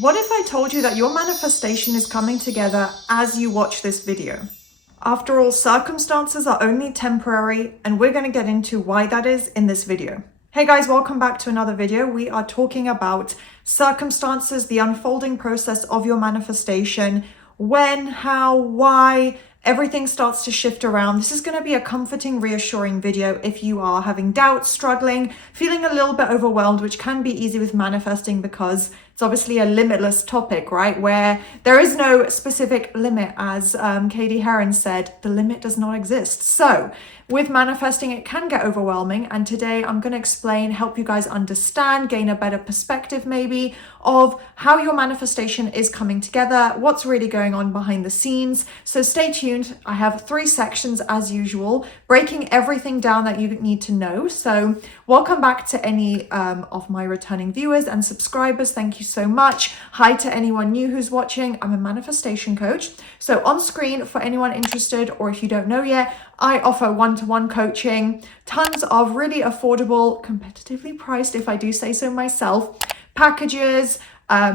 What if I told you that your manifestation is coming together as you watch this video? After all, circumstances are only temporary, and we're going to get into why that is in this video. Hey guys, welcome back to another video. We are talking about circumstances, the unfolding process of your manifestation, when, how, why, everything starts to shift around. This is going to be a comforting, reassuring video if you are having doubts, struggling, feeling a little bit overwhelmed, which can be easy with manifesting because it's obviously a limitless topic, right? Where there is no specific limit. As Katie Heron said, the limit does not exist. So with manifesting, it can get overwhelming. And today I'm going to explain, help you guys understand, gain a better perspective maybe of how your manifestation is coming together, what's really going on behind the scenes. So stay tuned. I have 3 sections as usual, breaking everything down that you need to know. So welcome back to any of my returning viewers and subscribers. Thank you so much. Hi to anyone new who's watching. I'm a manifestation coach. So on screen, for anyone interested, or if you don't know yet, I offer one-to-one coaching, tons of really affordable, competitively priced, if I do say so myself, packages,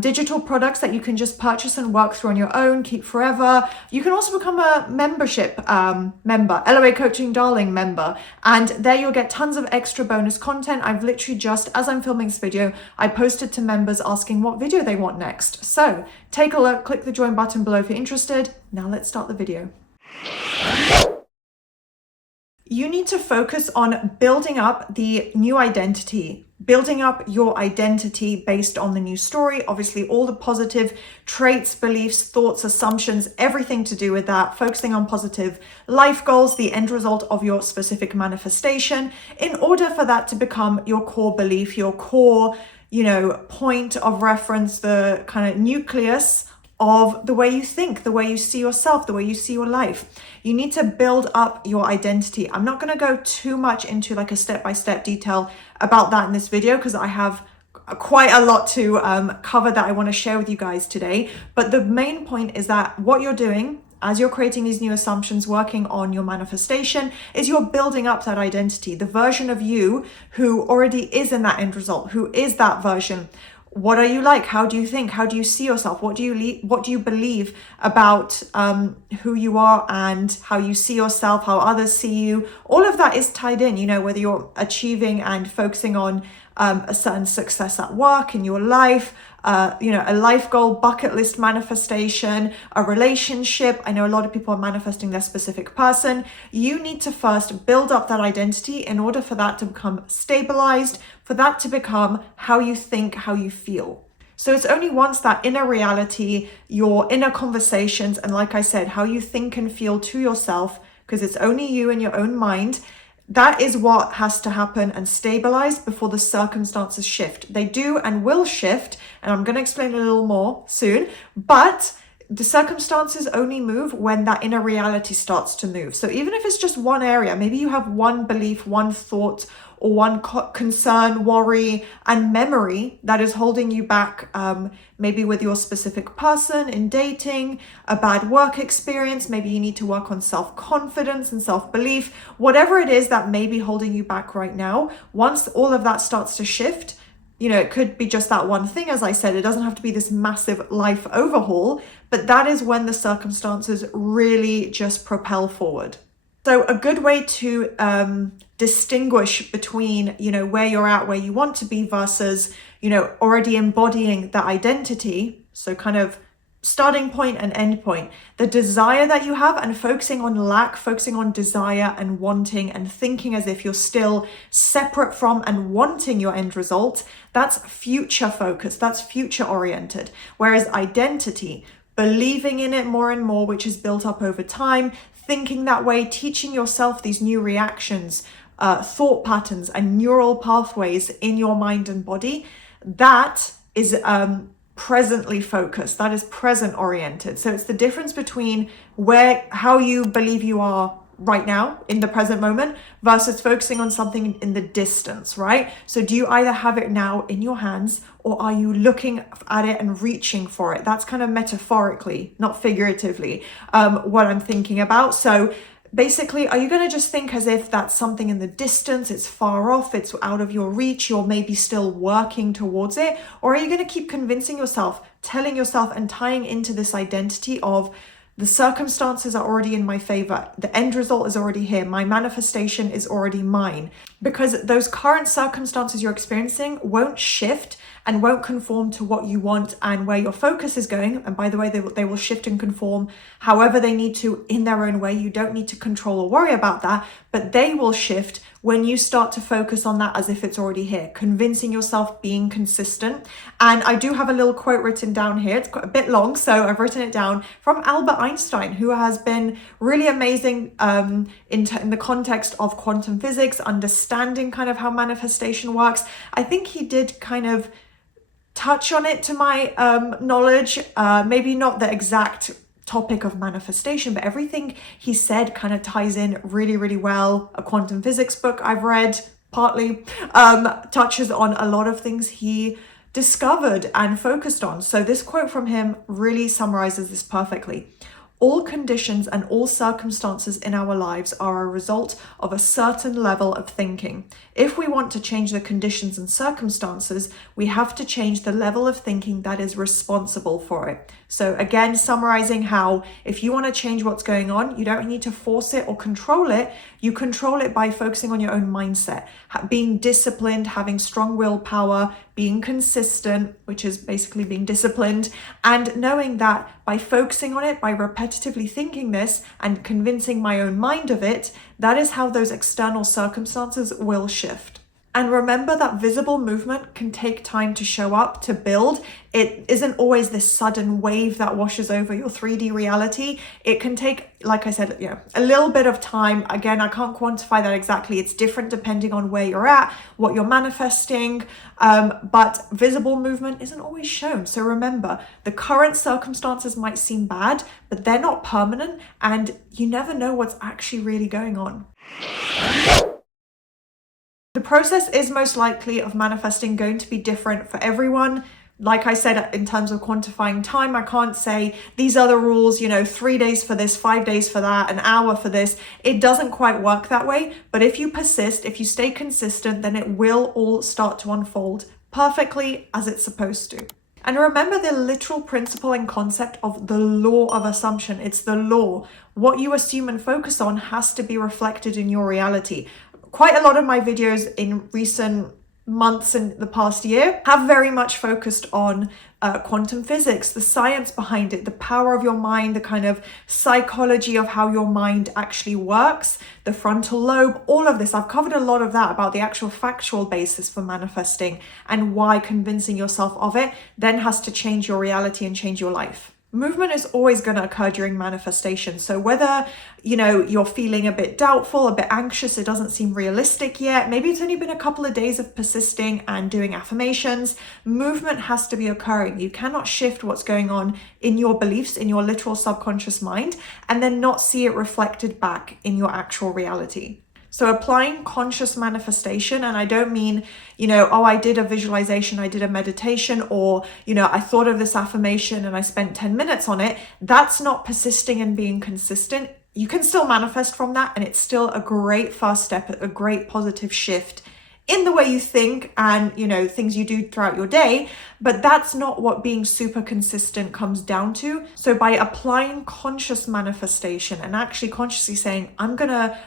digital products that you can just purchase and work through on your own, keep forever. You can also become a membership member, LOA Coaching Darling member, and there you'll get tons of extra bonus content. I've literally just, as I'm filming this video, I posted to members asking what video they want next. So take a look, click the join button below if you're interested. Now let's start the video. You need to focus on building up the new identity, building up your identity based on the new story. Obviously, all the positive traits, beliefs, thoughts, assumptions, everything to do with that, focusing on positive life goals, the end result of your specific manifestation, in order for that to become your core belief, your core, point of reference, the kind of nucleus of the way you think, the way you see yourself, the way you see your life. You need to build up your identity. I'm not going to go too much into like a step-by-step detail about that in this video because I have quite a lot to cover that I want to share with you guys today. But the main point is that what you're doing as you're creating these new assumptions, working on your manifestation, is you're building up that identity, the version of you who already is in that end result, who is that version. What are you like? How do you think? How do you see yourself? What do you believe about who you are and how you see yourself, how others see you? All of that is tied in, whether you're achieving and focusing on a certain success at work, in your life, a life goal, bucket list manifestation, a relationship. I know a lot of people are manifesting their specific person. You need to first build up that identity in order for that to become stabilized, for that to become how you think, how you feel. So it's only once that inner reality, your inner conversations, and like I said, how you think and feel to yourself, because it's only you and your own mind, that is what has to happen and stabilize before the circumstances shift. They do and will shift, and I'm going to explain a little more soon, but the circumstances only move when that inner reality starts to move. So even if it's just one area, maybe you have one belief, one thought, or one concern, worry, and memory that is holding you back, maybe with your specific person in dating, a bad work experience, maybe you need to work on self-confidence and self-belief, whatever it is that may be holding you back right now. Once all of that starts to shift, it could be just that one thing. As I said, it doesn't have to be this massive life overhaul, but that is when the circumstances really just propel forward. So a good way to distinguish between, where you're at, where you want to be versus, already embodying that identity. So kind of starting point and end point, the desire that you have, and focusing on lack, focusing on desire and wanting and thinking as if you're still separate from and wanting your end result. That's future focus. That's future oriented. Whereas identity, believing in it more and more, which is built up over time, thinking that way, teaching yourself these new reactions, thought patterns and neural pathways in your mind and body, that is presently focused, that is present oriented. So it's the difference between how you believe you are right now in the present moment versus focusing on something in the distance, right? So do you either have it now in your hands, or are you looking at it and reaching for it? That's kind of metaphorically, not figuratively, what I'm thinking about. So Basically, are you going to just think as if that's something in the distance, it's far off, it's out of your reach, you're maybe still working towards it? Or are you going to keep convincing yourself, telling yourself and tying into this identity of the circumstances are already in my favor, the end result is already here, my manifestation is already mine? Because those current circumstances you're experiencing won't shift and won't conform to what you want and where your focus is going. And by the way, they will shift and conform however they need to in their own way. You don't need to control or worry about that, but they will shift when you start to focus on that as if it's already here, convincing yourself, being consistent. And I do have a little quote written down here. It's quite a bit long, so I've written it down, from Albert Einstein, who has been really amazing in the context of quantum physics, understanding kind of how manifestation works. I think he did kind of touch on it to my knowledge, maybe not the exact topic of manifestation, but everything he said kind of ties in really, really well. A quantum physics book I've read partly touches on a lot of things he discovered and focused on. So this quote from him really summarizes this perfectly. All conditions and all circumstances in our lives are a result of a certain level of thinking. If we want to change the conditions and circumstances, we have to change the level of thinking that is responsible for it. So again, summarizing how if you want to change what's going on, you don't need to force it or control it. You control it by focusing on your own mindset, being disciplined, having strong willpower, being consistent, which is basically being disciplined, and knowing that by focusing on it, by repetitively thinking this and convincing my own mind of it, that is how those external circumstances will shift. And remember that visible movement can take time to show up, to build. It isn't always this sudden wave that washes over your 3D reality. It can take, like I said, a little bit of time. Again, I can't quantify that exactly. It's different depending on where you're at, what you're manifesting. But visible movement isn't always shown. So remember, the current circumstances might seem bad, but they're not permanent, and you never know what's actually really going on. The process is most likely of manifesting going to be different for everyone. Like I said, in terms of quantifying time, I can't say these are the rules, 3 days for this, 5 days for that, an hour for this. It doesn't quite work that way. But if you persist, if you stay consistent, then it will all start to unfold perfectly as it's supposed to. And remember the literal principle and concept of the law of assumption. It's the law. What you assume and focus on has to be reflected in your reality. Quite a lot of my videos in recent months in the past year have very much focused on quantum physics, the science behind it, the power of your mind, the kind of psychology of how your mind actually works, the frontal lobe, all of this. I've covered a lot of that about the actual factual basis for manifesting and why convincing yourself of it then has to change your reality and change your life. Movement is always going to occur during manifestation. So whether, you're feeling a bit doubtful, a bit anxious, it doesn't seem realistic yet, maybe it's only been a couple of days of persisting and doing affirmations, movement has to be occurring. You cannot shift what's going on in your beliefs, in your literal subconscious mind, and then not see it reflected back in your actual reality. So applying conscious manifestation, and I don't mean, I did a visualization, I did a meditation, or, I thought of this affirmation and I spent 10 minutes on it. That's not persisting and being consistent. You can still manifest from that, and it's still a great first step, a great positive shift in the way you think and, things you do throughout your day, but that's not what being super consistent comes down to. So by applying conscious manifestation and actually consciously saying, I'm gonna,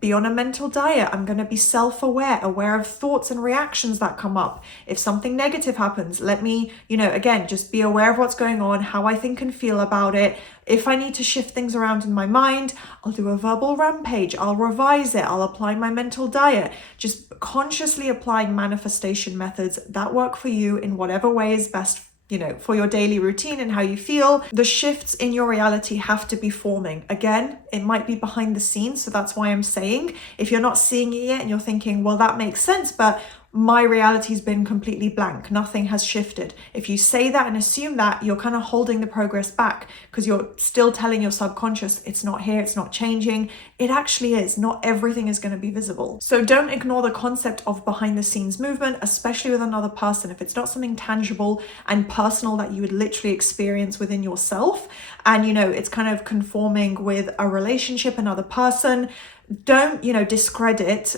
be on a mental diet, I'm gonna be self-aware, aware of thoughts and reactions that come up. If something negative happens, let me, again, just be aware of what's going on, how I think and feel about it. If I need to shift things around in my mind, I'll do a verbal rampage, I'll revise it, I'll apply my mental diet. Just consciously applying manifestation methods that work for you in whatever way is best, for your daily routine and how you feel. The shifts in your reality have to be forming. Again, it might be behind the scenes, so that's why I'm saying, if you're not seeing it yet and you're thinking, well, that makes sense, but my reality's been completely blank. Nothing has shifted. If you say that and assume that, you're kind of holding the progress back because you're still telling your subconscious it's not here, it's not changing. It actually is. Not everything is going to be visible. So don't ignore the concept of behind the scenes movement, especially with another person. If it's not something tangible and personal that you would literally experience within yourself, and it's kind of conforming with a relationship, another person, don't discredit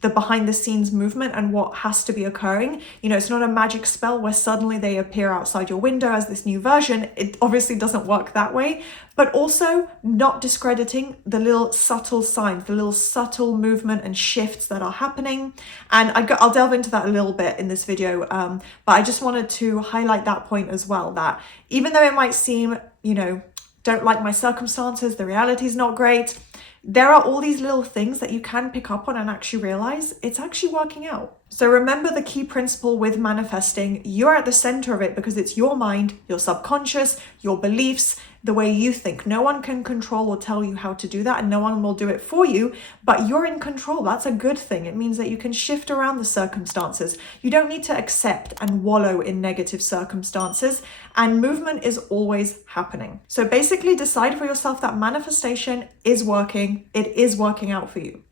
the behind the scenes movement and what has to be occurring. It's not a magic spell where suddenly they appear outside your window as this new version. It obviously doesn't work that way, but also not discrediting the little subtle signs, the little subtle movement and shifts that are happening. And I'll delve into that a little bit in this video, but I just wanted to highlight that point as well, that even though it might seem, don't like my circumstances, the reality is not great, there are all these little things that you can pick up on and actually realize it's actually working out. So remember the key principle with manifesting, you're at the center of it because it's your mind, your subconscious, your beliefs, the way you think. No one can control or tell you how to do that, and no one will do it for you, but you're in control. That's a good thing. It means that you can shift around the circumstances. You don't need to accept and wallow in negative circumstances, and movement is always happening. So basically decide for yourself that manifestation is working. It is working out for you.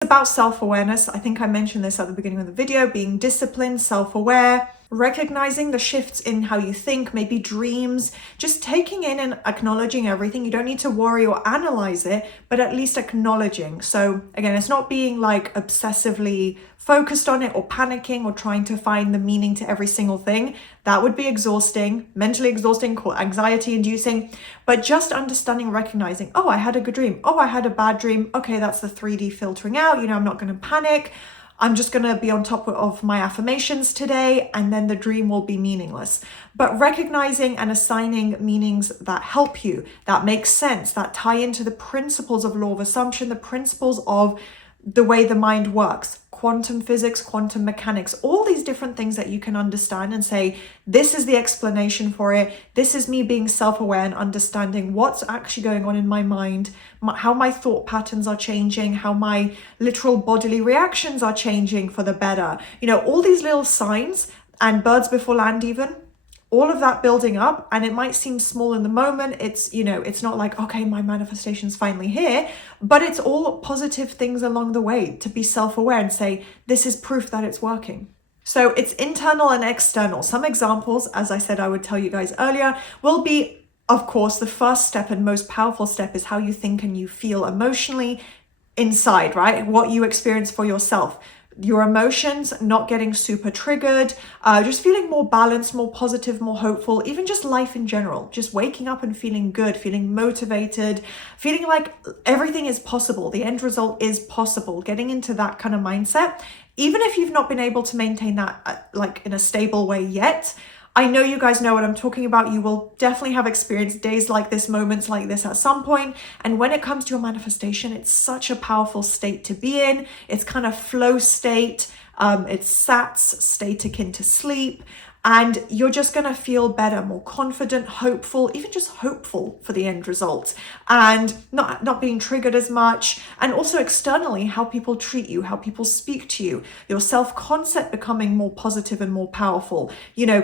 About self-awareness. I think I mentioned this at the beginning of the video, being disciplined, self-aware, recognizing the shifts in how you think, maybe dreams, just taking in and acknowledging everything. You don't need to worry or analyze it, but at least acknowledging. So again, it's not being like obsessively focused on it or panicking or trying to find the meaning to every single thing. That would be exhausting, mentally exhausting, anxiety inducing, but just understanding, recognizing, oh, I had a good dream. Oh, I had a bad dream. Okay, that's the 3D filtering out. I'm not going to panic. I'm just going to be on top of my affirmations today, and then the dream will be meaningless. But recognizing and assigning meanings that help you, that make sense, that tie into the principles of law of assumption, the principles of the way the mind works, quantum physics, quantum mechanics, all these different things that you can understand and say, this is the explanation for it. This is me being self-aware and understanding what's actually going on in my mind, how my thought patterns are changing, how my literal bodily reactions are changing for the better. All these little signs and birds before land even, all of that building up, and it might seem small in the moment. It's, it's not like, okay, my manifestation's finally here, but it's all positive things along the way to be self-aware and say, this is proof that it's working. So it's internal and external. Some examples, as I said, I would tell you guys earlier, will be, of course, the first step and most powerful step is how you think and you feel emotionally inside, right? What you experience for yourself. Your emotions not getting super triggered, just feeling more balanced, more positive, more hopeful, even just life in general, just waking up and feeling good, feeling motivated, feeling like everything is possible. The end result is possible, getting into that kind of mindset. Even if you've not been able to maintain that like in a stable way yet, I know you guys know what I'm talking about. You will definitely have experienced days like this, moments like this at some point. And when it comes to your manifestation, it's such a powerful state to be in. It's kind of flow state. It's SATS, state akin to sleep. And you're just going to feel better, more confident, hopeful, even just hopeful for the end result, and not being triggered as much. And also externally, how people treat you, how people speak to you, your self-concept becoming more positive and more powerful,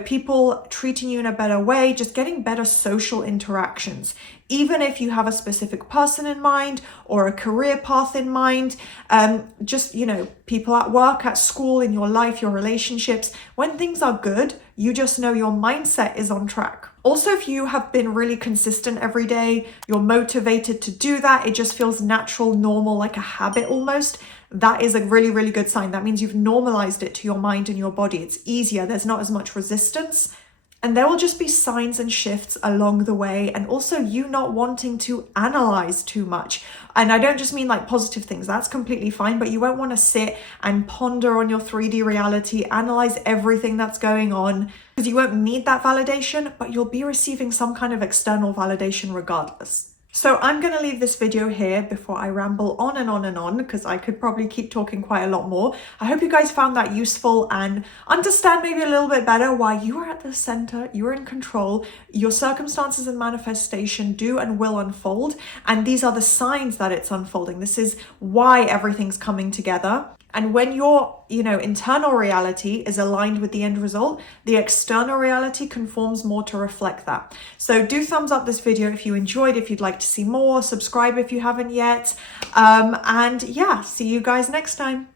people treating you in a better way, just getting better social interactions. Even if you have a specific person in mind or a career path in mind, people at work, at school, in your life, your relationships, when things are good, you just know your mindset is on track. Also, if you have been really consistent every day, you're motivated to do that, it just feels natural, normal, like a habit almost. That is a really, really good sign. That means you've normalized it to your mind and your body. It's easier. There's not as much resistance. And there will just be signs and shifts along the way, and also you not wanting to analyze too much. And I don't just mean like positive things, that's completely fine, but you won't want to sit and ponder on your 3D reality, analyze everything that's going on, because you won't need that validation, but you'll be receiving some kind of external validation regardless. So I'm going to leave this video here before I ramble on and on and on, because I could probably keep talking quite a lot more. I hope you guys found that useful and understand maybe a little bit better why you are at the center, you're in control, your circumstances and manifestation do and will unfold, and these are the signs that it's unfolding. This is why everything's coming together. And when your, internal reality is aligned with the end result, the external reality conforms more to reflect that. So do thumbs up this video if you enjoyed, if you'd like to see more, subscribe if you haven't yet. And yeah, see you guys next time.